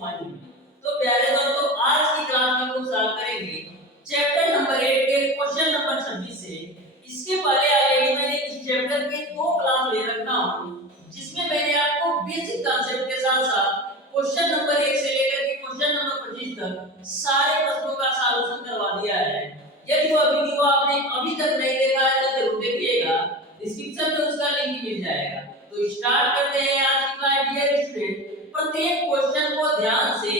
Point में। तो प्यारे दोस्तों आज की क्लास में हम सॉल्व करेंगे चैप्टर नंबर 8 के क्वेश्चन नंबर 26 से। इसके पहले ऑलरेडी मैंने इस चैप्टर के 2 क्लास ले रखा हूं जिसमें मैंने आपको बेसिक कांसेप्ट के साथ-साथ क्वेश्चन नंबर 1 से लेकर के क्वेश्चन नंबर 25 तक सारे प्रश्नों का सॉल्यूशन करवा दिया है। यदि वो वीडियो आपने अभी तक नहीं देखा है तो जरूर देखिएगा, डिस्क्रिप्शन में उसका लिंक मिल जाएगा। तो स्टार्ट करते हैं आज की क्लास। डियर स्टूडेंट, प्रत्येक क्वेश्चन को ध्यान से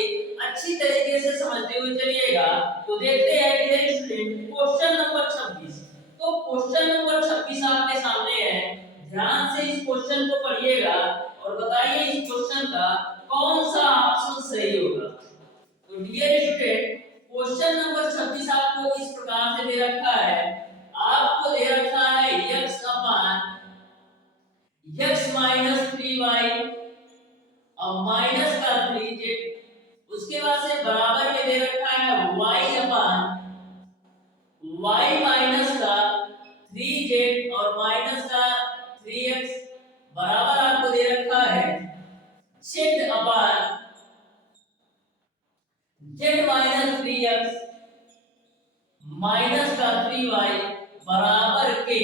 अच्छी तरीके से समझते हुए चलिएगा। तो देखते हैं डियर स्टूडेंट क्वेश्चन नंबर 26। तो क्वेश्चन नंबर 26 आपके सामने है, ध्यान से इस क्वेश्चन को पढ़िएगा और बताइए इस क्वेश्चन का कौन सा ऑप्शन सही होगा। तो डियर स्टूडेंट क्वेश्चन नंबर 26 आपको इस प्रकार से दे रखा है, आपको दे रखा है x अपान x माइनस 3y और माइनस का 3z, उसके बाद से बराबर में दे रखा है y अपान y माइनस का 3z और माइनस का 3x, बराबर आपको दे रखा है z अपान z माइनस 3x माइनस का 3y बराबर के।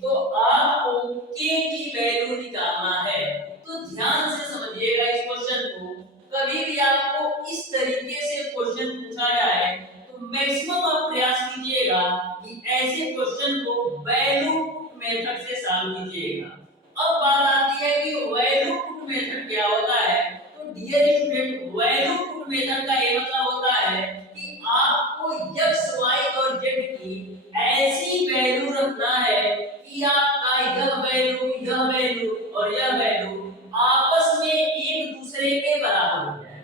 तो आपको k की वैल्यू निकालना है। तो ध्यान से समझिएगा इस क्वेश्चन को। कभी भी आपको इस तरीके से क्वेश्चन पूछा जाए तो मैक्सिमम आप प्रयास कीजिएगा कि ऐसे क्वेश्चन को वैल्यू पुट मेथड से सॉल्व कीजिएगा। अब बात आती है कि वैल्यू पुट मेथड क्या होता है। तो dear student value put method का ये मतलब होता है कि आपको x y और z की ऐसी वैल्यू रखना है कि आपका यह वैल्यू और यह वैल्यू आपस में एक दूसरे के बराबर हो जाए।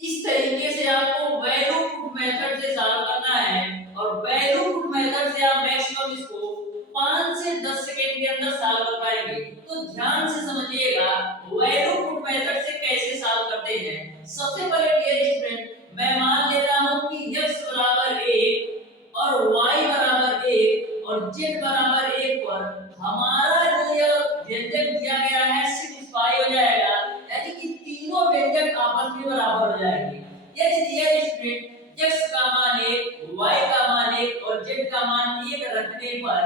इस तरीके से आपको वैल्यू पुट मेथड से सॉल्व करना है और वैल्यू पुट मेथड से आप मैक्सिमम इसको 5 से 10 सेकंड के अंदर सॉल्व कर पाएंगे। तो ध्यान से समझिएगा वैल्यू पुट मेथड से कैसे सॉल्व करते हैं। सबसे पहले डियर स्टूडेंट मैं मान लेता हूं कि x बराबर 1 और y बराबर 1 और z बराबर 1 पर हमारा जो यह व्यंजक दिया गया है सिंप्लीफाई हो जाएगा, यानी कि तीनों व्यंजक आपस में बराबर हो जाएंगे। यदि डियर स्टूडेंट x का मान 1, y का मान 1 और z का मान 1 रखने पर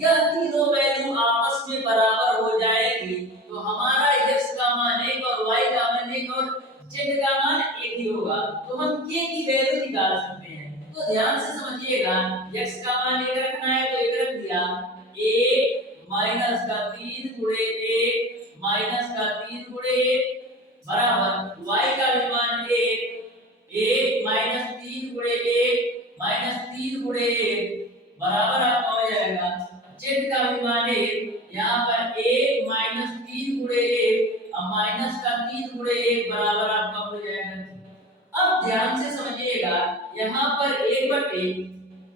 यह तीनों वैल्यू आपस में बराबर हो जाएगी, तो हमारा x का मान 1 और y का मान 1 और z का मान 1 ही होगा। तो हम k की वैल्यू निकाल सकते हैं। तो ध्यान से समझिएगा x का मान 1 रखना है तो 1 रख दिया, 1 माइनस का 3 गुणे 1 माइनस का 3 गुणे 1 बराबर y का भी मान 1, 1 माइनस 3 गुणे 1 माइनस 3 गुणे 1 बराबर आपका हो जाएगा z का भी मान 1, यहाँ पर 1 माइनस 3 गुणे 1 और माइनस का 3 गुणे 1 बराबर आपका हो जाएगा। अब ध्यान से समझिएगा यहाँ पर 1 बटे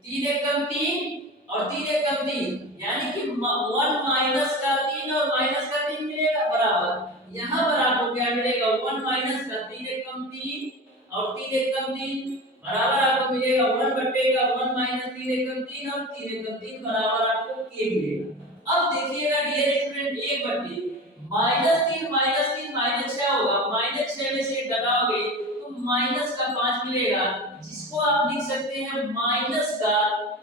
3 एकम 3 और 3 एकम 3, यानी कि 1 माइनस का 3 और माइनस का 3 मिलेगा बराबर। यहाँ पर आपको क्या मिलेगा 1 माइनस का 3 एकम 3 और 3 एकम 3 बराबर आपको मिलेगा 1 बटे का 1 माइनस 3 एकम 3 और 3 एकम 3 बराबर आपको k मिलेगा। अब देखिएगा डियर स्टूडेंट 1 बटे -3 माइनस 6 होगा, -6 में से घटाओगे तो माइनस का 5 मिलेगा, जिसको आप लिख सकते हैं माइनस का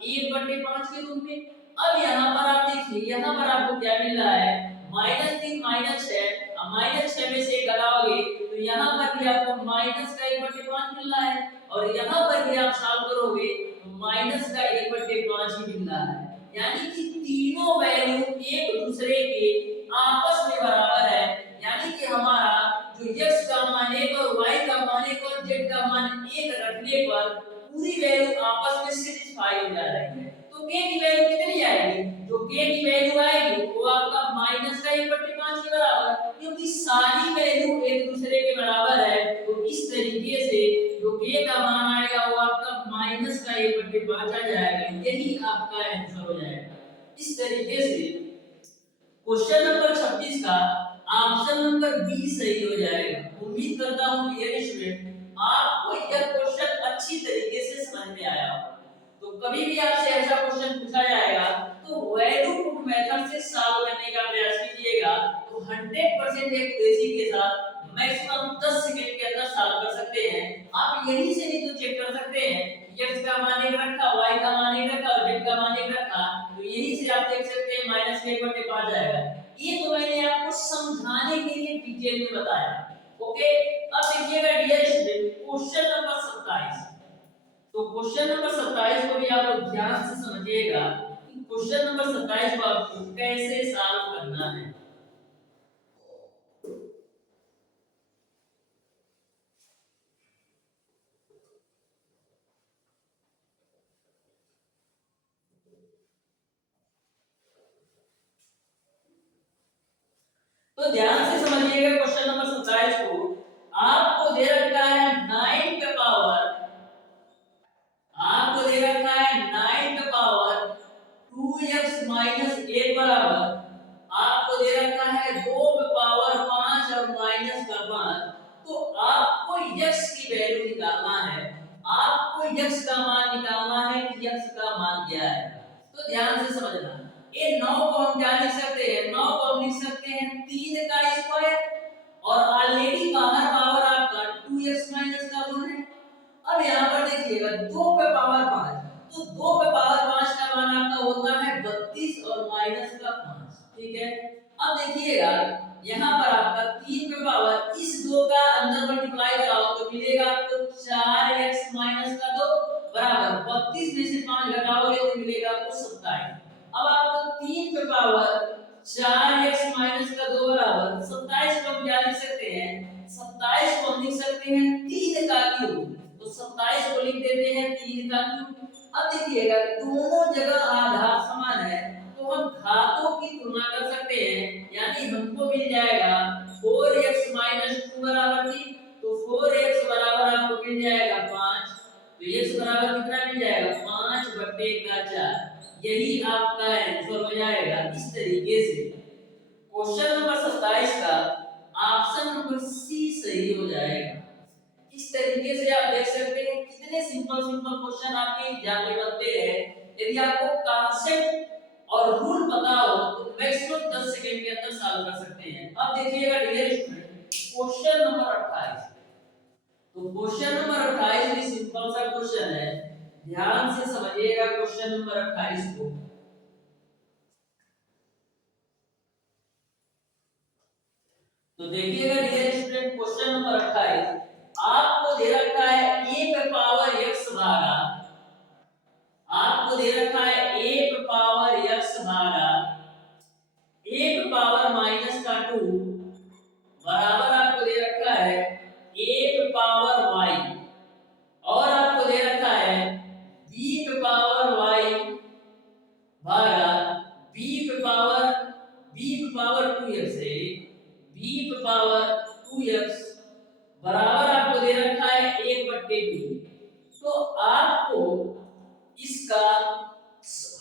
1/5 के रूप में। अब यहाँ पर आप देखिए यहाँ पर आपको क्या मिल रहा है -3 -6 और -6 में से घटाओगे तो यहाँ पर भी आपको माइनस का 1/5 मिल रहा है और यहाँ पर भी आप सॉल्व करोगे तो माइनस का 1/5 ही मिल रहा है, यानी कि तीनों वैल्यू एक दूसरे के आपस में बराबर है। यानी कि हमारा जो x का मान 1 और y का मान 1 और z का मान 1 रखने पर पूरी वैल्यू आपस में सिम्प्लीफाई हो जा रही है। तो k की वैल्यू कितनी आएगी, जो k की वैल्यू आएगी वो आपका माइनस का 1/5 के बराबर, क्योंकि सारी वैल्यू एक दूसरे के बराबर है। तो इस तरीके से जो k का मान आएगा वो आपका माइनस का 1/5 आ जाएगा, यही आपका आंसर हो जाएगा। इस तरीके से क्वेश्चन नंबर 26 का ऑप्शन नंबर बी सही हो जाएगा। उम्मीद करता हूं डियर स्टूडेंट आपको यह क्वेश्चन अच्छी तरीके से समझ में आया होगा। तो कभी भी आपसे ऐसा क्वेश्चन पूछा जाएगा तो वैल्यू पुट मेथड से सॉल्व करने का प्रयास कीजिएगा। तो 100% एक्यूरेसी के साथ मैक्सिमम 10 सेकंड के अंदर सॉल्व कर सकते हैं। आप यहीं से भी तो चेक कर सकते हैं x का मान 1 रखा, y का मान 1 रखा और z का मान 1 रखा, तो यहीं से आप देख सकते हैं -1/5 आ जाएगा। ये तो मैंने आपको समझाने के लिए डिटेल में बताया। ओके, अब देखिएगा डियर स्टूडेंट क्वेश्चन नंबर 27। तो क्वेश्चन नंबर 27 को भी आप लोग ध्यान से समझिएगा कि क्वेश्चन नंबर 27 को आपको कैसे सॉल्व करना है। तो ध्यान से समझिएगा क्वेश्चन नंबर 27 को। आपको दे रखा है 9 का पावर, आपको दे रखा है 9 का पावर 2x माइनस 1 बराबर, आपको दे रखा है 2 का पावर 5 और माइनस का 5। तो आपको x की वैल्यू निकालना है, आपको x का मान निकालना है कि x का मान क्या है। तो ध्यान से समझना, ये 9 को हम क्या लिख सकते हैं, 9 को हम लिख सकते हैं 3 का स्क्वायर, और ऑलरेडी बाहर पावर आपका 2x माइनस का 1 है। अब यहाँ पर देखिएगा 2 पे पावर 5, तो 2 पे पावर 5 का मान आपका होता है 32 और माइनस का 5। ठीक है, अब देखिएगा यहाँ पर आपका 3 पे पावर इस 2 का अंदर मल्टीप्लाई कराओ तो मिलेगा आपको 4x माइनस का 2 बराबर 32 में से 5 घटाओगे तो मिलेगा आपको 27। अब आपको 3 पे पावर 4x माइनस का 2 बराबर 27 को हम क्या लिख सकते हैं, 27 को हम लिख सकते हैं 3 का क्यूब। तो 27 को लिख देते हैं 3 का क्यूब। अब देखिएगा दोनों जगह आधार समान है तो हम घातों की तुलना कर सकते हैं, यानी हमको मिल जाएगा 4x माइनस 2 बराबर 3, तो 4x बराबर आपको मिल जाएगा 5। तो x बराबर कितना मिल जाएगा 5/4। यही आपका आंसर हो जाएगा। इस तरीके से क्वेश्चन नंबर 27 का ऑप्शन नंबर सी सही हो जाएगा। इस तरीके से आप देख सकते हैं कितने सिंपल सिंपल क्वेश्चन आपके एग्जाम में बनते हैं। यदि आपको कॉन्सेप्ट और रूल पता हो तो मैक्सिमम 10 सेकंड के अंदर सॉल्व कर सकते हैं। अब देखिएगा डियर स्टूडेंट क्वेश्चन नंबर 28। तो क्वेश्चन नंबर 28 भी सिंपल सा क्वेश्चन है, ध्यान से समझिएगा क्वेश्चन नंबर 28 को। तो देखिएगा डियर स्टूडेंट क्वेश्चन नंबर 28 आपको दे रखा है a पे पावर x भागा, आपको दे रखा है a पे पावर x भागा a पे पावर माइनस का 2 बराबर आपको दे रखा है a पे पावर y, और आपको दे रखा है b पे पावर y भागा b पे पावर 2x है, b पे पावर 2x बराबर आपको दे रखा है 1/2। तो आपको इसका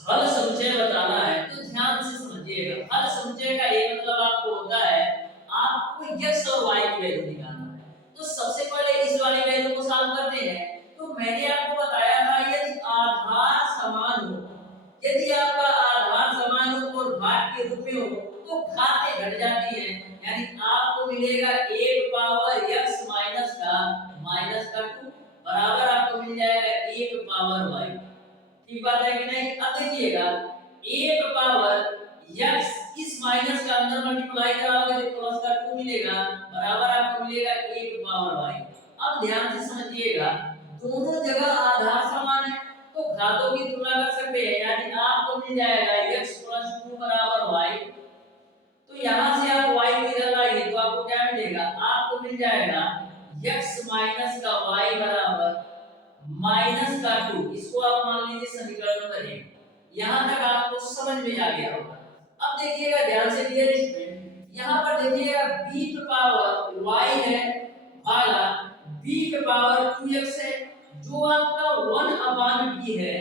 हल समुच्चय बताना है, तो ध्यान से समझिएगा। हल समुच्चय का एक मतलब आपको होता है आपको x और y की वैल्यू निकालना है। तो सबसे पहले इस वाली वैल्यू को सॉल्व करते हैं। तो मैंने आपको बताया था यदि आधार समान हो, यदि आपका आधार समान हो और घात के रूप में हो तो घातें घट जाती हैं, यानी आपको मिलेगा 1 पावर x माइनस का 2 बराबर आपको मिल जाएगा 1 पावर y। ठीक बात है कि नहीं। अब देखिएगा 1 पावर x इस माइनस का अंदर मल्टीप्लाई कराओगे तो प्लस का 2 मिलेगा बराबर आपको मिलेगा 1 पावर y। अब ध्यान से समझिएगा दोनों जगह आधार समान है तो घातों की तुलना कर सकते हैं, यानी आपको मिल जाएगा x + 2 बराबर y। तो यहां से आप y को इधर लाइए तो आपको क्या मिलेगा, आपको मिल जाएगा x माइनस का y बराबर माइनस का 2। इसको आप मान लीजिए समीकरण नंबर 1। यहां तक आपको समझ में आ गया होगा। अब देखिएगा ध्यान से डियर स्टूडेंट, यहां पर देखिएगा b पे पावर y है भागा b पे पावर 2x है, जो आपका 1/b है,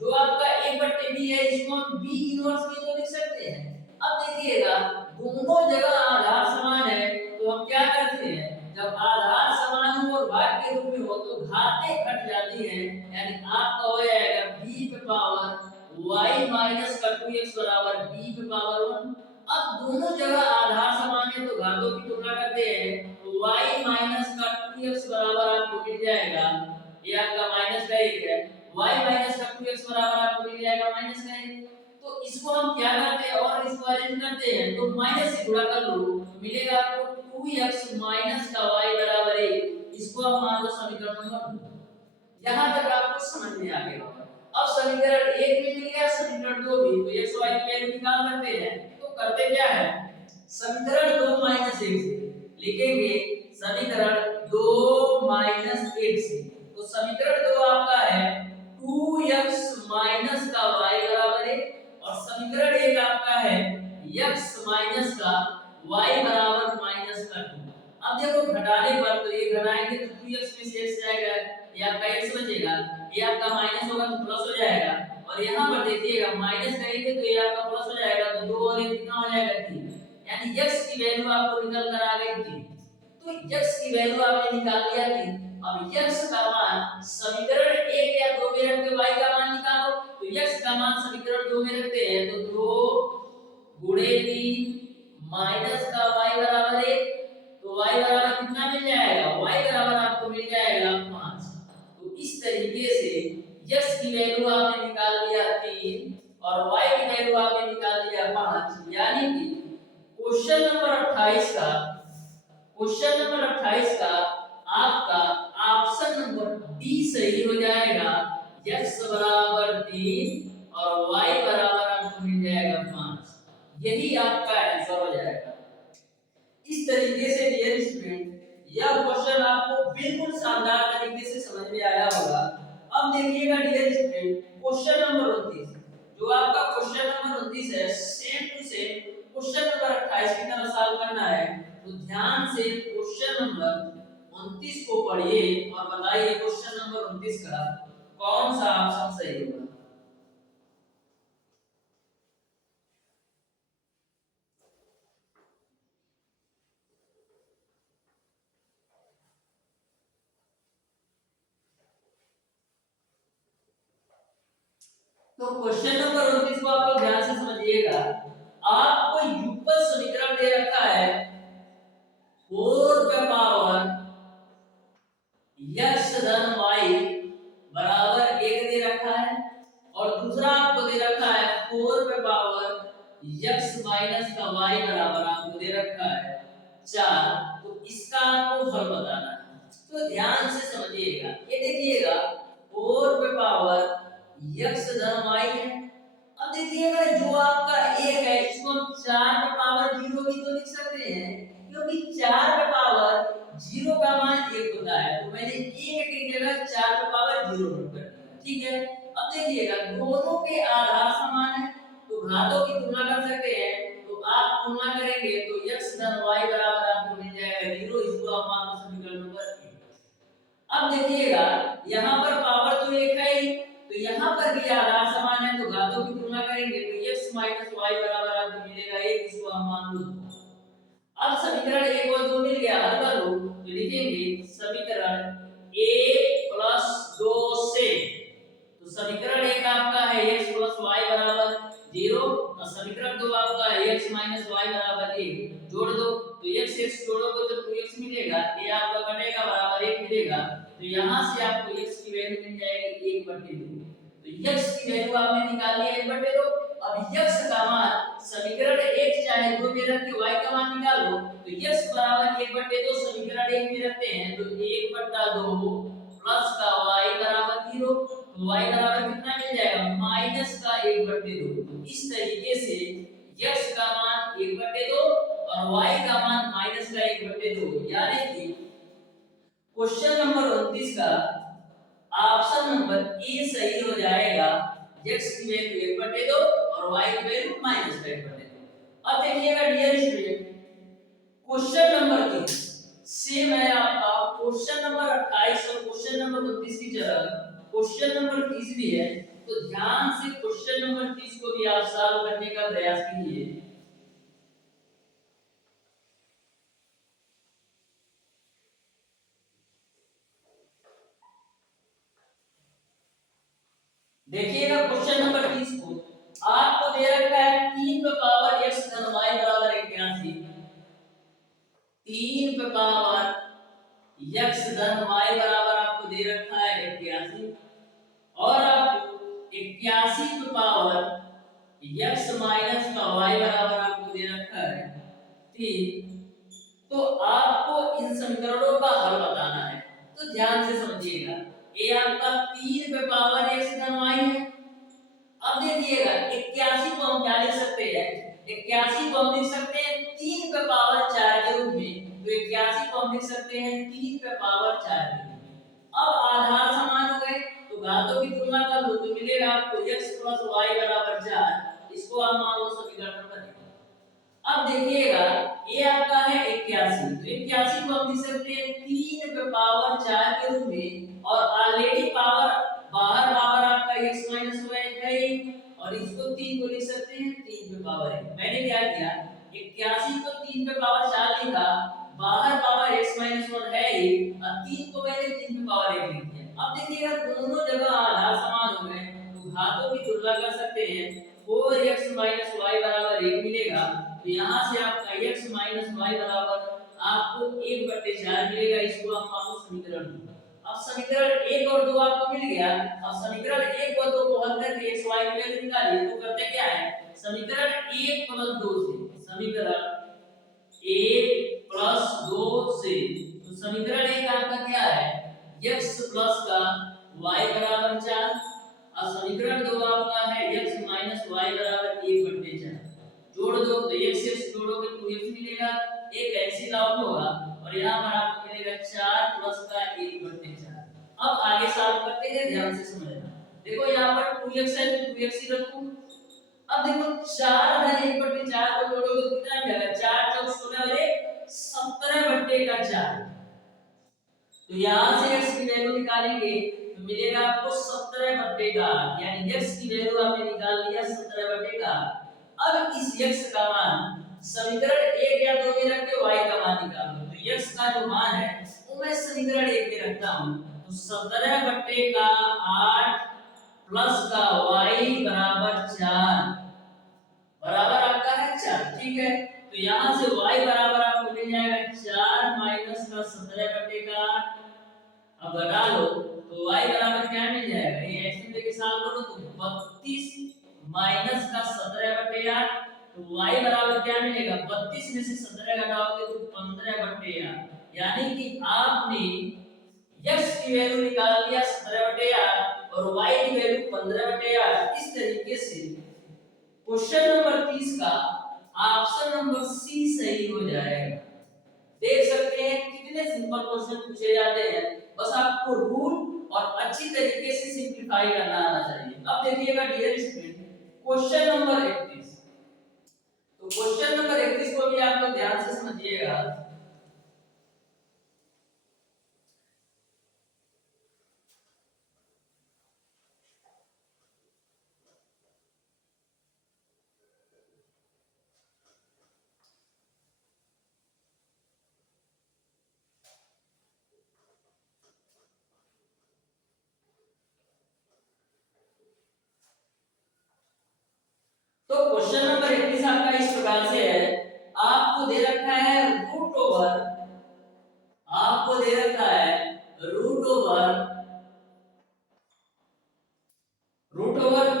जो आपका 1/b है, इसको हम b इनवर्स भी तो लिख सकते हैं। अब देखिएगा दोनों जगह आधार समान है तो हम क्या करते हैं, जब आधार समान हो और भाग के रूप में हो तो घातें घट जाती हैं, यानी आपका हो जाएगा b पे पावर y माइनस का 2x बराबर b पे पावर 1। अब दोनों जगह आधार समान है तो घातों की तुलना करते हैं, तो y माइनस का 2x बराबर आपको मिल जाएगा, ये आपका माइनस का 1 है, y माइनस का 2x बराबर आपको मिल जाएगा माइनस का 1। तो इसको हम क्या करते हैं और इसको अरेंज करते हैं, तो माइनस से गुणा कर लो तो मिलेगा आपको 2x माइनस का y बराबर 1। इसको हम मान लो समीकरण नंबर 2। यहां तक आपको समझ में आ गया। अब समीकरण 1 में मिल गया, समीकरण 2 भी, तो x y की वैल्यू निकाल सकते हैं। तो करते क्या है, समीकरण 2 माइनस 1 से लिखेंगे समीकरण 2 माइनस 1 से। तो समीकरण 2 आपका है 2x माइनस का y बराबर 1 और समीकरण 1 आपका है x माइनस का y बराबर माइनस का 2। अब देखो घटाने पर, तो ये घटाएंगे तो 2x में से x जाएगा, ये आपका x बचेगा, ये आपका माइनस होगा तो प्लस हो जाएगा, और यहाँ पर देखिएगा माइनस करेंगे तो ये आपका प्लस हो जाएगा, तो 2 और 1 कितना हो जाएगा 3, यानी x की वैल्यू आपको निकल कर आ गई 3। तो x की वैल्यू आपने निकाल लिया 3। अब x का मान समीकरण 1 या 2 में रख के y का मान निकालो। तो x का मान समीकरण 2 में रखते हैं तो 2 गुणे 3 माइनस का y बराबर 1, तो y बराबर कितना मिल जाएगा, y बराबर आपको मिल जाएगा 5। तो इस तरीके से x की वैल्यू आपने निकाल लिया 3 और y की वैल्यू आपने निकाल लिया 5, यानी कि क्वेश्चन नंबर 28 का आपका ऑप्शन नंबर डी सही हो जाएगा। x बराबर 3 और y बराबर आपको मिल जाएगा 5, यही आपका आंसर हो जाएगा। इस तरीके से डियर स्टूडेंट यह क्वेश्चन आपको बिल्कुल शानदार तरीके से समझ में आया होगा। अब देखिएगा डियर स्टूडेंट क्वेश्चन नंबर 29, जो आपका क्वेश्चन नंबर 29 है, same to same question number 28 की तरह सॉल्व करना है। तो ध्यान से क्वेश्चन नंबर 29 को पढ़िए और बताइए क्वेश्चन नंबर 29 का कौन सा ऑप्शन सही होगा। तो क्वेश्चन नंबर 29 को आप लोग ध्यान से समझिएगा। आपको युगपत समीकरण दे रखा है 4 पे पावर x धन y बराबर 1 दे रखा है, और दूसरा आपको दे रखा है 4 पे पावर x माइनस का y बराबर आपको दे रखा है 4। तो इसका आपको हल बताना है। तो ध्यान से समझिएगा, ये देखिएगा 4 पे पावर x धन y है। अब देखिएगा जो आपका 1 है इसको हम 4 पे पावर 0 भी तो लिख सकते हैं, क्योंकि 4 पे पावर 0 का मान 1 होता है, तो मैंने 1 की जगह 4 पे पावर 0 नोट कर दिया। ठीक है, अब देखिएगा दोनों के आधार समान है तो घातों की तुलना कर सकते हैं। तो आप तुलना करेंगे तो x धन y बराबर आपको मिल जाएगा 0, इसको आप मान लो समीकरण नंबर 1। अब देखिएगा यहाँ पर पावर तो 1 है ही, तो यहाँ पर भी आधार समान है तो घातों की तुलना करेंगे तो x माइनस y बराबर आपको मिलेगा 1, इसको हम मान लो 2। अब समीकरण 1 और 2 मिल गया, हल कर लो तो लिखेंगे समीकरण 1 प्लस 2 से, तो समीकरण 1 आपका है x प्लस y बराबर 0 और समीकरण 2 आपका है x माइनस y बराबर 1। जोड़ दो तो x x जोड़ोगे तो 2x मिलेगा, ये आपका कटेगा बराबर 1 मिलेगा, तो यहां से आपको x की वैल्यू मिल जाएगी 1/2। तो x की वैल्यू आपने निकाल लिया 1/2। अब x का मान समीकरण 1 चाहे 2 में रख के y का मान निकाल लो, तो x बराबर 1/2 समीकरण 1 में रखते हैं तो 1/2 प्लस का y बराबर 0, तो y बराबर कितना मिल जाएगा माइनस का 1/2। तो इस तरीके से x का मान 1/2 और y का मान माइनस का 1/2, यानी कि क्वेश्चन नंबर 29 का ऑप्शन नंबर ए सही हो जाएगा। x की वैल्यू 1/2 और y की वैल्यू माइनस का 1/2। अब देखिएगा dear student question number 30 same है आपका क्वेश्चन नंबर 28 और क्वेश्चन नंबर 29 की जगह क्वेश्चन नंबर 30 भी है, तो ध्यान से क्वेश्चन नंबर 30 को भी आप सॉल्व करने का प्रयास कीजिए। देखिएगा क्वेश्चन नंबर 30 को आपको दे रखा है 3 पे पावर x धन y बराबर 81। 3 पे पावर x धन y बराबर आपको दे रखा है 81 और आपको 81 पे पावर x माइनस का y बराबर आपको दे रखा है 3। तो आपको इन समीकरणों का हल बताना है, तो ध्यान से समझिएगा। ये आपका 3 पे पावर x धन y है। अब देखिएगा 81 को हम क्या लिख सकते हैं, 81 को हम लिख सकते हैं 3 पे पावर 4 के रूप में। तो 81 को हम लिख सकते हैं 3 पे पावर 4 के रूप में। अब आधार समान हो गए तो घातों की तुलना कर लो तो मिलेगा आपको x प्लस y बराबर 4। इसको आप मान लो समीकरण नंबर 1। अब देखिएगा ये आपका है 81, तो 81 को हम लिख सकते हैं 3 पे पावर 4 के रूप में और ऑलरेडी पावर बाहर पावर आपका x माइनस y है और इसको 3 को लिख सकते हैं 3 पे पावर 1। मैंने क्या किया 81 को 3 पे पावर 4 लिखा, बाहर पावर x माइनस 1 है ही और 3 को मैंने 3 पे पावर 1 लिख दिया। अब देखिएगा दोनों जगह आधार समान हो गए तो घातों की तुलना कर सकते हैं। 4x माइनस y बराबर 1 मिलेगा, तो यहाँ से आपका x माइनस y बराबर आपको 1/4 मिलेगा। इसको आप मानो समीकरण 2। अब समीकरण 1 और 2 आपको मिल गया। अब समीकरण 1 और 2 को हल करके x y की वैल्यू निकालिए। तो करते क्या है, समीकरण 1 प्लस 2 से, समीकरण 1 प्लस 2 से, तो समीकरण 1 आपका क्या है x प्लस का y बराबर 4 और समीकरण 2 आपका है x माइनस y बराबर 1/4। जोड़ दो तो x से जोड़ोगे तो 2x मिलेगा, एक कैंसिल आउट होगा और यहाँ पर आपको मिलेगा 4 प्लस का 1/4। अब आगे सॉल्व करते हैं, ध्यान से समझना। देखो यहाँ पर 2x है तो 2x ही रखो। अब देखो 4 धन 1/4 को जोड़ोगे तो कितना मिलेगा, 4 चौक 16 और 1 17/4। तो यहाँ से x की वैल्यू निकालेंगे तो मिलेगा आपको 17/8, यानी x की वैल्यू आपने निकाल लिया 17/8। अब इस x का मान समीकरण 1 या 2 में रख के y का मान निकालो। तो x का जो मान है वो मैं समीकरण 1 में रखता हूं, तो 17/8 प्लस का y बराबर 4 बराबर आपका है 4। ठीक है, तो यहां से y बराबर आपको मिल जाएगा 4 माइनस का 17/8। अब घटा लो तो y बराबर क्या मिल जाएगा, ये x में लेके सॉल्व करो तो 32 माइनस का 17/8। तो y बराबर क्या मिलेगा, 32 में से 17 घटाओगे तो 15/8, यानी कि आपने x की वैल्यू निकाल लिया 17/8 और y की वैल्यू 15/8। इस तरीके से क्वेश्चन नंबर 30 का ऑप्शन नंबर सी सही हो जाएगा। देख सकते हैं कितने सिंपल क्वेश्चन पूछे जाते हैं, बस आपको रूल और अच्छी तरीके से सिंपलीफाई करना आना चाहिए। अब देखिएगा डियर स्टूडेंट क्वेश्चन नंबर 31। तो क्वेश्चन नंबर 31 को भी आप लोग ध्यान से समझिएगा। तो क्वेश्चन नंबर 31 आपका इस प्रकार से है, आपको दे रखा है रूट ओवर, आपको दे रखा है रूट ओवर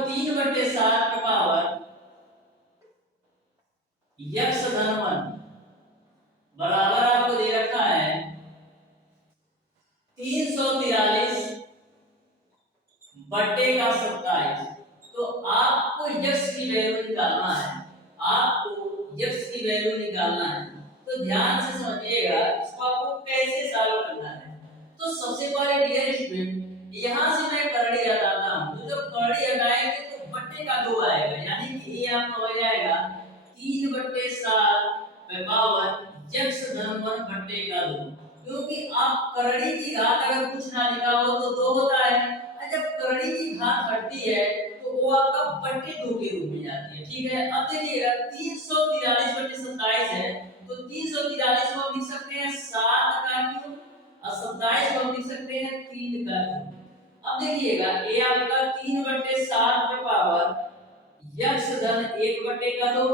3/7 का पावर x धन 1 बराबर आपको दे रखा है 343 बटे का 27। तो आपको x की वैल्यू निकालना है, आपको x की वैल्यू निकालना है। तो ध्यान से समझिएगा इसको आपको कैसे सॉल्व करना है। तो सबसे पहले डियर स्टूडेंट यहां से मैं करड़ी हटाता हूं, तो जब करड़ी हटाएंगे तो बट्टे का 2 आएगा, यानी कि ये आपका हो जाएगा 3/7 पे पावर x धन 1 बट्टे का 2। क्योंकि आप करड़ी की घात अगर कुछ ना लिखा हो तो 2 होता है, जब करड़ी की घात हटती है तो वो आपका बट्टे 2 के रूप में जाती है। ठीक है, अब देखिएगा 343/27 है, तो 343 को हम लिख सकते हैं 7 का क्यूब और 27 को हम लिख सकते हैं 3 का क्यूब। अब देखिएगा ये आपका 3/7 पे पावर x धन 1 बटे का 2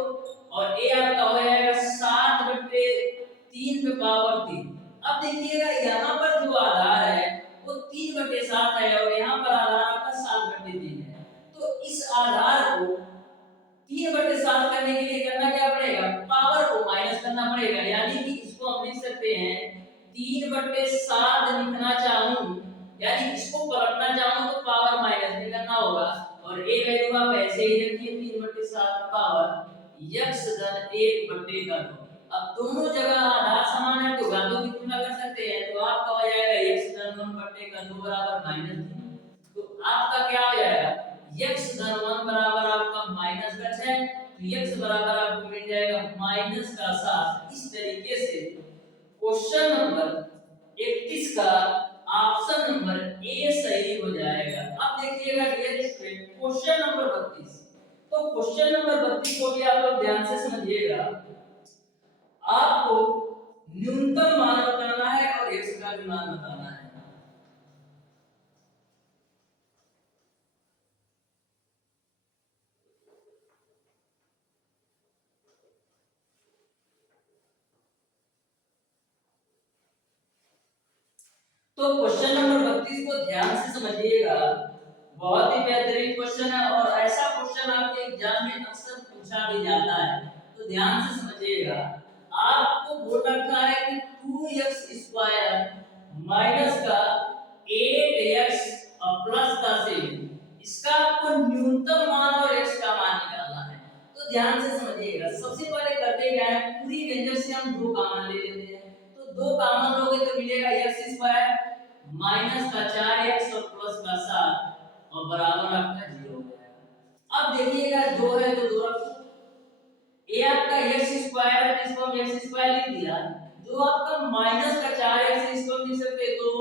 और ये आपका हो जाएगा 7/3 3 पे पावर 3। अब देखिएगा यहाँ पर जो आधार है वो 3/7 है और यहाँ पर आधार आपका 7/3 है। तो इस आधार को 3/7 करने के लिए करना क्या पड़ेगा, पावर को माइनस करना पड़ेगा। यानी कि इसको हम लिख सकते हैं 3/7 लिखना चाहूं, यानी इसको पलटना चाहूं तो पावर माइनस में करना होगा। और a वैल्यू आप ऐसे ही रखिए 3/7 का पावर x धन 1/2। अब दोनों जगह आधार समान है तो घातों की तुलना कर सकते हैं। तो आपका हो जाएगा x धन 1/2 बराबर -3। तो आपका क्या हो जाएगा, x धन 1 बराबर आपका -6। तो x बराबर आपको मिल जाएगा -7। इस तरीके से क्वेश्चन नंबर 31 का ऑप्शन नंबर ए सही हो जाएगा। अब देखिएगा डियर स्टूडेंट क्वेश्चन नंबर 32। तो क्वेश्चन नंबर 32 को भी आप लोग ध्यान से समझिएगा। आपको न्यूनतम मान बताना है और x का भी मान बताना है। तो क्वेश्चन नंबर 32 को ध्यान से समझिएगा, बहुत ही बेहतरीन क्वेश्चन है और ऐसा क्वेश्चन आपके एग्जाम में अक्सर पूछा भी जाता है। तो ध्यान से समझिएगा, आपको बोल रखा है कि 2x² माइनस का 8x और प्लस का 7, इसका आपको न्यूनतम मान और x का मान निकालना है। तो ध्यान से समझिएगा, सबसे पहले करते क्या है, पूरी व्यंजक से हम दो कॉमन ले लेते हैं। तो दो कॉमन लोगे तो मिलेगा x² माइनस का 4x और प्लस का 7 और बराबर आपका 0 हो जाएगा। अब देखिएगा 2 है तो 2 रखो, ये आपका x² है तो इसको हम x² लिख दिया। जो आपका माइनस का 4x है इसको हम लिख सकते हैं 2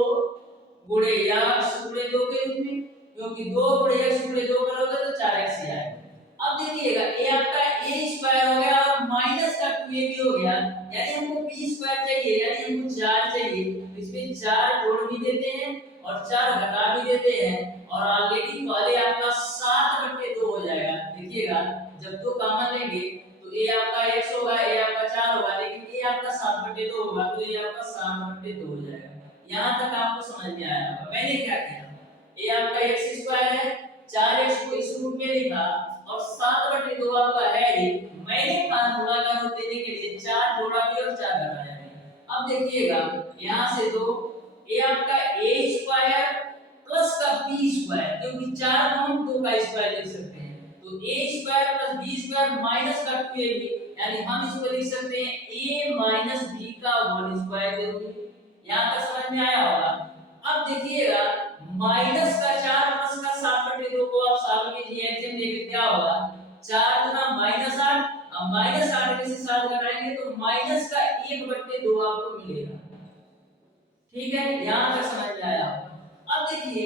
गुणे x गुणे 2 के रूप में, क्योंकि 2 गुणे x गुणे 2 करोगे तो 4x ही आएगा। अब देखिएगा ये आपका a² हो गया और माइनस का 2a भी हो गया, यानी हमको b² चाहिए, यानी हमको 4 चाहिए। इसमें 4 जोड़ भी देते हैं और 4 घटा भी देते हैं और ऑलरेडी पहले आपका 7/2 हो जाएगा। देखिएगा जब दो कॉमन लेंगे तो a आपका x होगा, a आपका 4 होगा, लेकिन a आपका 7/2 होगा तो ये आपका 7/2 हो जाएगा। यहां तक आपको समझ में आया होगा। मैंने क्या किया, a आपका x² है, 4x को इस रूप में लिखा और 7/2 आपका है ही, मैंने फार्मूला का रूप देने के लिए 4 जोड़ा भी और 4 घटाया भी। अब देखिएगा यहां से तो ये आपका a² प्लस का b², क्योंकि 4 को हम 2 का स्क्वायर लिख सकते हैं, तो a² प्लस b² माइनस का 2ab, यानी हम इसको लिख सकते हैं a माइनस b का होल स्क्वायर के रूप में। यहां तक समझ में आया होगा। अब देखिएगा माइनस का 4 प्लस का 7/2 को आप सॉल्व कीजिए, एग्जाम देखिए क्या होगा, 4 गुना -8, अब -8 में से 7 घटाएंगे तो माइनस का 1/2 आपको मिलेगा। ठीक है, यहां तक समझ में आया। अब देखिए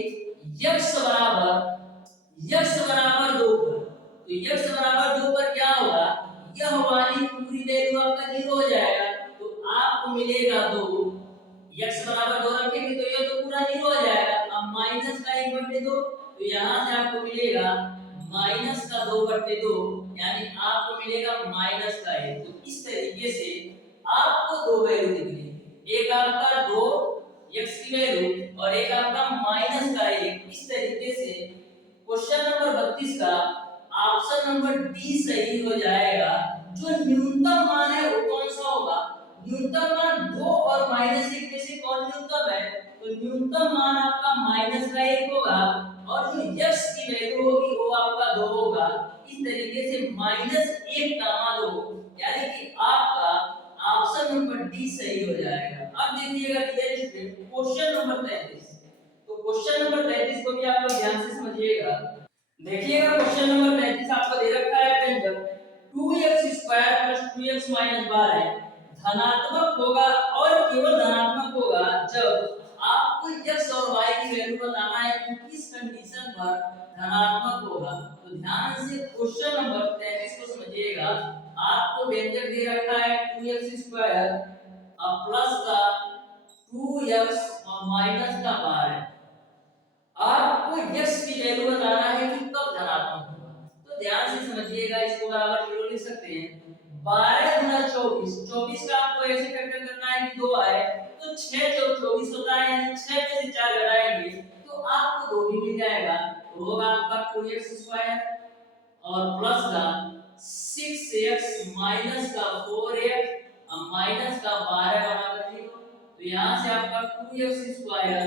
x बराबर 2 पर, तो x बराबर 2 पर क्या होगा, यह वाली पूरी वैल्यू आपका 0 हो जाएगा। तो आपको मिलेगा 2, x बराबर 2 रखेंगे तो यह तो पूरा 0 हो जाएगा। अब माइनस का 1/2, तो यहां से आपको मिलेगा माइनस का 2/2, यानी आपको मिलेगा माइनस का 1। तो इस तरीके से आपको दो वैल्यू दिख रही है, एक आपका 2 x की वैल्यू और एक आपका माइनस का 1। इस तरीके से क्वेश्चन नंबर 32 का ऑप्शन नंबर डी सही हो जाएगा। जो न्यूनतम मान है वो कौन सा होगा, न्यूनतम मान 2 और -1 में से कौन न्यूनतम है, तो न्यूनतम मान आपका -1 होगा और जो x की वैल्यू होगी वो आपका 2 होगा। इस तरीके से -1 का मान 2, यानी कि आपका ऑप्शन नंबर डी सही हो जाएगा। अब देखिएगा क्वेश्चन नंबर 33। तो क्वेश्चन नंबर 33 को भी आप लोग ध्यान से समझिएगा। देखिएगा क्वेश्चन नंबर 33 आपको दे रखा है व्यंजक 2x² 2x - 12 है, धनात्मक होगा और केवल धनात्मक होगा जब आपको x और y की वैल्यू बताना है कि किस कंडीशन पर धनात्मक होगा। तो ध्यान से क्वेश्चन नंबर 33 को समझिएगा। आपको व्यंजक दे रखा है 2x² और प्लस का 2x और माइनस का 12। आपको x की वैल्यू बताना है कि कब धनात्मक होगा। तो ध्यान से समझिएगा, इसको बराबर 0 लिख सकते हैं। 12 गुना 24, 24 का आपको ऐसे फैक्टर करना है कि 2 आए तो 6 जो 24 होता है, यानी 6 में से 4 घटाएंगे तो आपको 2 भी मिल जाएगा, तो होगा आपका 2x स्क्वायर और प्लस का 6x माइनस का 4x और माइनस का 12 बराबर 0। तो यहाँ से आपका 2x स्क्वायर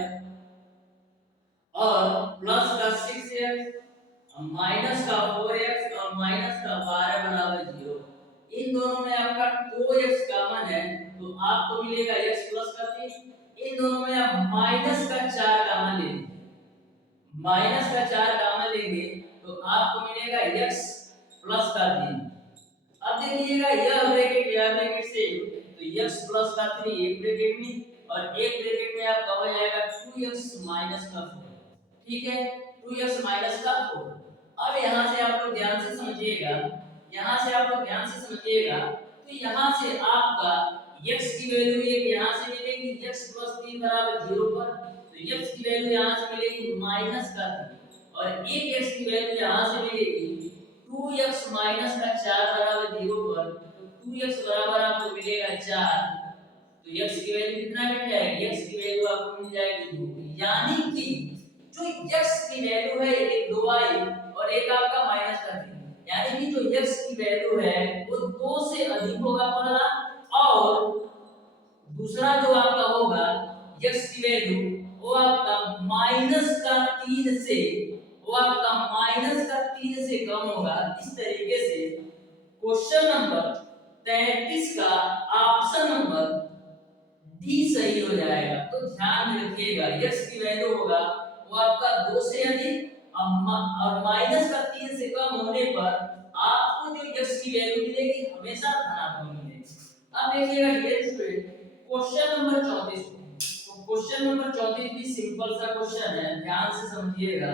और प्लस का 6x माइनस का 4x और माइनस का 12 बराबर 0। इन दोनों में आपका 2x कॉमन है तो आपको मिलेगा x प्लस का 3। इन दोनों में आप माइनस का 4 कॉमन ले लीजिए, माइनस का 4 कॉमन लेंगे तो आपको मिलेगा x प्लस का 3। अब देखिएगा यह ब्रैकेट से तो x प्लस का 3 एक ब्रैकेट में और एक ब्रैकेट में आपका हो जाएगा 2x माइनस का 4, ठीक है, 2x माइनस का 4। अब यहाँ से आप लोग ध्यान से समझिएगा, यहाँ से आप लोग ध्यान से समझिएगा तो यहाँ से आपका x की वैल्यू एक यहाँ से मिलेगी x प्लस 3 बराबर 0 पर, तो x की वैल्यू यहाँ से मिलेगी माइनस का 3 और एक x की वैल्यू यहाँ से मिलेगी 2x माइनस का 4 बराबर 0 पर, तो 2x बराबर आपको मिलेगा 4। तो x की वैल्यू कितना मिल जाएगी, x की वैल्यू आपको मिल जाएगी 2, यानी कि जो x की वैल्यू है एक 2 आई और एक आपका माइनस का 3, यानी कि जो x की वैल्यू है वो 2 से अधिक होगा पहला, और दूसरा जो आपका होगा x की वैल्यू वो आपका माइनस का 3 से वो आपका माइनस का 3 से कम होगा। इस तरीके से क्वेश्चन नंबर 33 का ऑप्शन नंबर डी सही हो जाएगा। तो ध्यान में रखिएगा x की वैल्यू होगा वो आपका 2 से अधिक और माइनस का 3 से कम होने पर आपको जो x की वैल्यू मिलेगी हमेशा धनात्मक मिलेगी। अब देखिएगा डियर स्टूडेंट क्वेश्चन नंबर 34, तो क्वेश्चन नंबर 34 भी सिंपल सा क्वेश्चन है, ध्यान से समझिएगा।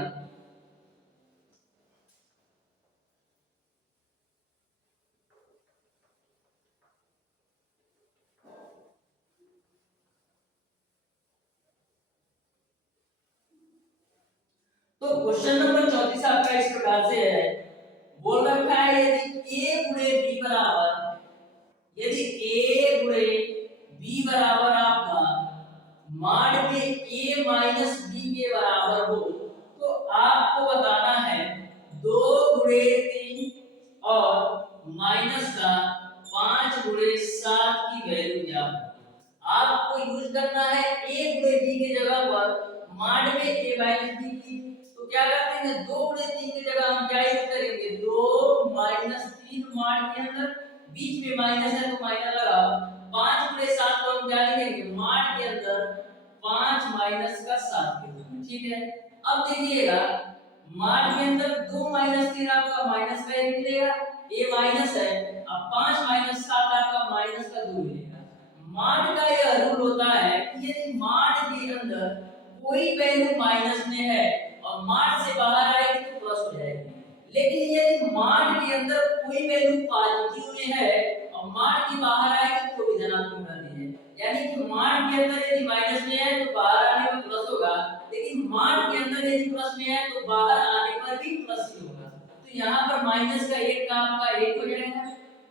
तो क्वेश्चन नंबर 34 आपका इस प्रकार से है, बोल रखा है यदि a गुणे b बराबर, यदि a गुणे b बराबर आपका मान के a माइनस b के बराबर हो तो आपको बताना है 2 गुणे 3 और माइनस का 5 गुणे 7 की वैल्यू क्या है। आपको यूज करना है a गुणे b की जगह पर मान में a माइनस b की, तो क्या करते हैं 2 गुणे 3 की जगह हम क्या यूज करेंगे 2 माइनस 3 मान के अंदर बीच में माइनस है तो माइनस लगाओ, 5 गुणे 7 को हम क्या लिखेंगे मान के अंदर 5 माइनस का 7 के रूप में, ठीक है। अब देखिएगा मान के अंदर 2 माइनस 3 आपका माइनस का 1 मिलेगा, a माइनस है, अब 5 माइनस 7 आपका माइनस का 2 मिलेगा। मान का यह रूल होता है कि यदि मान के अंदर कोई वैल्यू माइनस में है और मान से बाहर आएगी तो प्लस हो जाएगी, लेकिन यदि मान के अंदर कोई वैल्यू पॉजिटिव में है और मान के बाहर आएगी तो भी धनात्मक रहती है, यानी कि मान के अंदर यदि माइनस में है तो बाहर आने पर प्लस होगा, लेकिन मान के अंदर यदि प्लस में है तो बाहर आने पर भी प्लस ही होगा। तो यहाँ पर माइनस का 1 का आपका 1 हो जाएगा,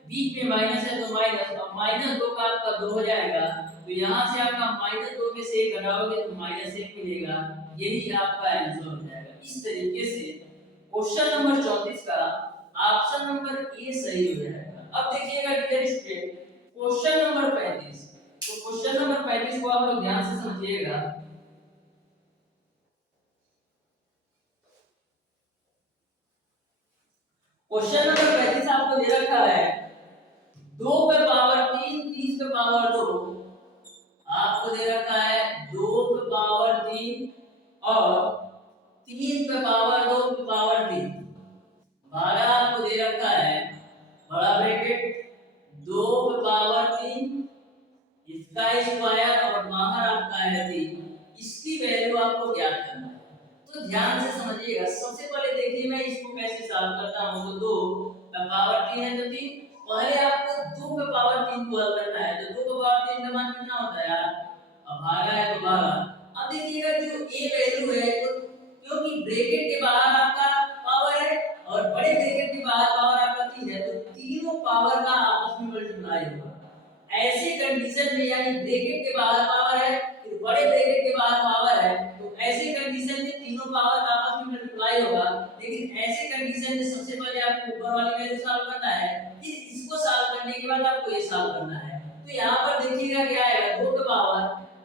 बीच में माइनस है तो माइनस, और माइनस 2 का आपका 2 हो जाएगा, तो यहाँ से आपका माइनस 2 में से 1 घटाओगे तो माइनस 1 मिलेगा, यही आपका आंसर हो जाएगा। इस तरीके से क्वेश्चन नंबर 34 का ऑप्शन नंबर ए सही हो जाएगा। अब देखिएगा डियर स्टूडेंट क्वेश्चन नंबर 35, तो क्वेश्चन नंबर 35 को आप लोग ध्यान से समझिएगा। क्वेश्चन नंबर 35 आपको दे रखा है 2 पे पावर 3 30 पे पावर 2, आपको दे रखा है 2 पे पावर 3 और 3 पे पावर 2 पे पावर 3, भागा आपको दे रखा है बड़ा ब्रैकेट 2 पे पावर 3 इसका स्क्वायर और बाहर आपका है 3, इसकी वैल्यू आपको ज्ञात करना है। तो ध्यान से समझिएगा, सबसे पहले देखिए मैं इसको कैसे सॉल्व करता हूं। तो 2 का पावर 3 है तो 3, पहले आपको 2 का पावर 3 को हल करना है, तो 2 का पावर 3 का मान कितना होता है यार, अब भागा है तो भागा। अब देखिएगा जो a वैल्यू है तो क्योंकि ब्रैकेट के बाहर आपका पावर है और बड़े ब्रैकेट के बाहर पावर आपका 3 है, तो तीनों पावर का आपस में होगा। ऐसी कंडीशन में यानी ब्रैकेट के बाहर पावर है, फिर बड़े ब्रैकेट के बाहर पावर है, तो ऐसी कंडीशन में तीनों पावर का आपस में मल्टीप्लाई होगा। लेकिन ऐसी कंडीशन में सबसे पहले आपको ऊपर वाली वैल्यू सॉल्व करना है, फिर इसको सॉल्व करने के बाद आपको ये सॉल्व करना है। तो यहाँ पर देखिएगा क्या आएगा, 2 की पावर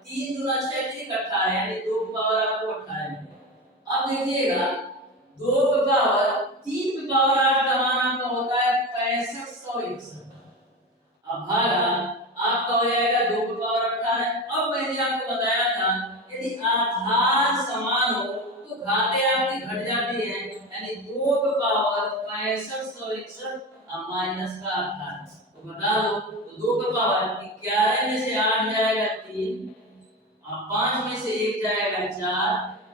3 दूना 6 3 18 यानी 2 की पावर आपको 18 मिलेगा। अब देखिएगा 2 की पावर 3 की पावर 8 का मान आपका होता है 6561। अब भागा आपका हो जाएगा 2 की पावर 18। अब मैंने आपको बताया था यदि आधार समान हो तो घातें आपकी घट जाती है, यानी 2 की पावर 6561 और माइनस का 18। तो बता दो, तो 2 की पावर 11 में से 8 जाएगा 3 और 5 में से 1 जाएगा 4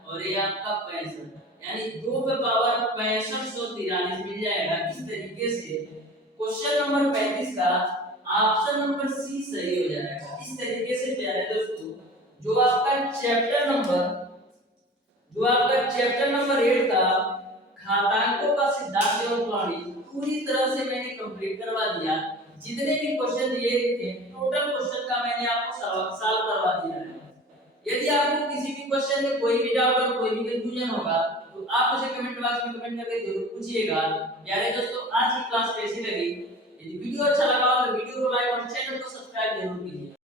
और ये आपका 65, यानी 2 की पावर 6543 मिल जाएगा। इस तरीके से क्वेश्चन नंबर 35 का ऑप्शन नंबर सी सही हो जाएगा। इस तरीके से प्यारे दोस्तों जो आपका चैप्टर नंबर 8 का घातांकों का सिद्धांत एवं प्रणाली पूरी तरह से मैंने कंप्लीट करवा दिया। जितने भी क्वेश्चन दिए थे टोटल क्वेश्चन का मैंने आपको सॉल्व करवा दिया है। यदि आपको किसी भी क्वेश्चन में कोई भी डाउट और कोई भी कंफ्यूजन होगा तो आप मुझे कमेंट बॉक्स में कमेंट करके जरूर पूछिएगा। प्यारे दोस्तों आज की क्लास कैसी लगी? यदि वीडियो अच्छा लगा हो तो वीडियो को लाइक और चैनल को सब्सक्राइब जरूर कीजिए।